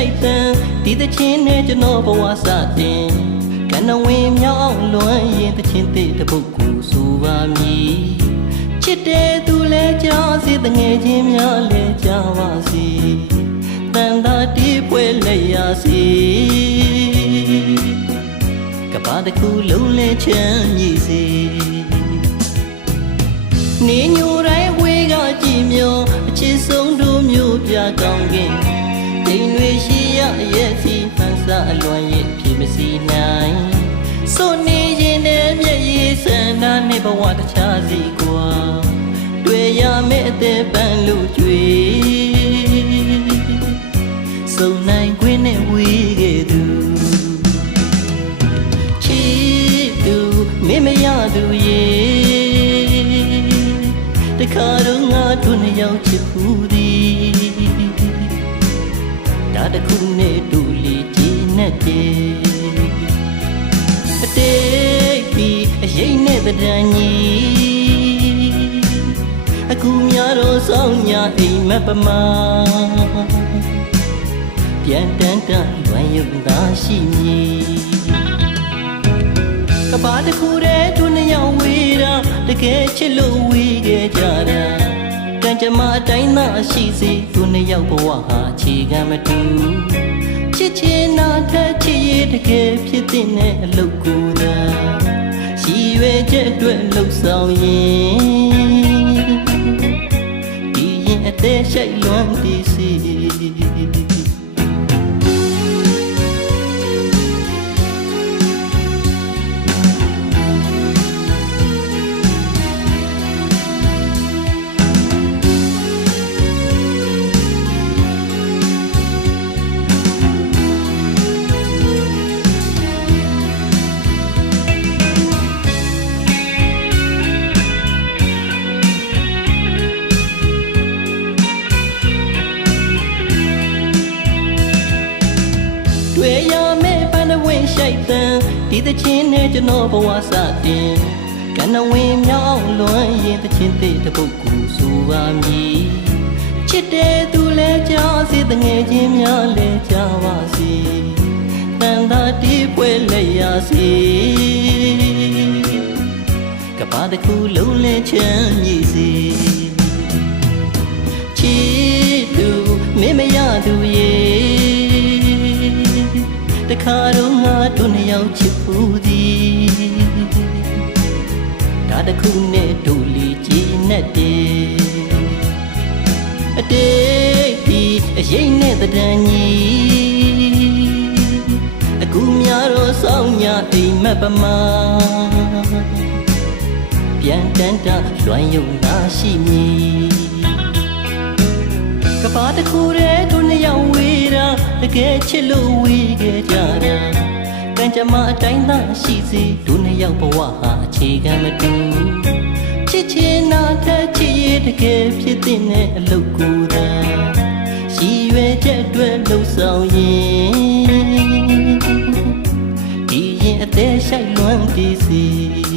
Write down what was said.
ရှိုက်တန်ဒီသချင်းနဲ့ကျွန်တော်ဘဝစတင်ကနဝင်မြောင်းလွမ်းရင်သချင်းသေးတစ်ပုဒ်ကိုဆိုပါမည်ချစ်တဲ့သူလဲကြားစေတငယ်ချင်းများလဲကြားပါစေတန်တာတီးပွဲလက်ရစီကဘာတစ်ခုလုံးလဲချမ်းမြေစီနေညိုတိုင်းဝေးကကြည်မျောအချစ်ဆုံးတို့မျိုးပြကောင်း အလွန်ရဲ့ဖြစ်မစီနိုင်စိုးနေရင်နဲ့မျက်ရည်စန္ဒနဲ့ဘဝတခြားစီကွာတွေ့ရမယ့်အသက်ပန်းလို့ကြွေစုံနိုင်ခွင့်နဲ့ဝေးခဲ့သူချစ်သူမင်းမရသူရေတခါတော့ငါတို့နှစ်ယောက်ချစ်ဖူးသည်ဒါတခုနဲ့တူလီကြည် နဲ့တည်းအတိတ်ပြီးအရင်နဲ့တဒံကြီးအခုများတော့စောင်းညာအိမ်မက်ပမာပြန်တန်းတန်းလွမ်းရုပ်သာရှိမည်ကဘာတစ်ခုတည်းသူနှစ်ယောက်ဝေးတာတကယ်ချစ်လို့ဝေးခဲ့ကြတာကံကြမ္မာအတိုင်းသာရှိစေသူနှစ်ယောက်ဘဝဟာအခြေခံမတူ ချစ်ချင်တာထက်ချစ်ရတကယ်ဖြစ်တဲ့အလုပ်ကိုသာရှိရွယ်ချက်အတွက်လှုပ်ဆောင်ရင်ဒီရင်အသေးရှိုက်လွန်ဒီစီ ဒီသချင်းနဲ့ကျွန်တော်ဘဝစတင်ကနဝင်မြောင်းလွမ်းရင်သချင်းသေးတစ်ပုဒ်ကိုဆိုပါမည်ချစ်တဲ့သူလဲကြားစေတငယ်ချင်းများလဲကြားပါစေတန်တာတီးပွဲလက်ရစီကဘာတစ်ခုလုံးလဲချမ်းမြေစီချစ်သူမင်းမရသူရေတခါတော့ငါတို့ နှစ်ယောက်ချစ်ဖူးသည်ဒါတခုနဲ့တို့လီကြည်နဲ့တည်းအတိတ်ဒီအရင်နဲ့တဒံကြီးအခုများတော့စောင်းညာအိမ်မက်ပမာပြန်တန်းတလွမ်းယုံသာရှိမည်ကဘာတစ်ခုတည်းတို့နှစ်ယောက်ဝေးတာတကယ်ချစ်လို့ဝေးခဲ့ကြတာ ကံကြမ္မာအတိုင်းသာရှိစေတို့နှစ်ယောက်ဘဝဟာအခြေခံမတူချစ်ချင်တာထက်ချစ်ရတကယ်ဖြစ်တဲ့အလုပ်ကိုသာရှိရွယ်ချက်အတွက်လှုပ်ဆောင်ရင်ဒီရင်အသေးရှိုက်လွမ်းတည်စီ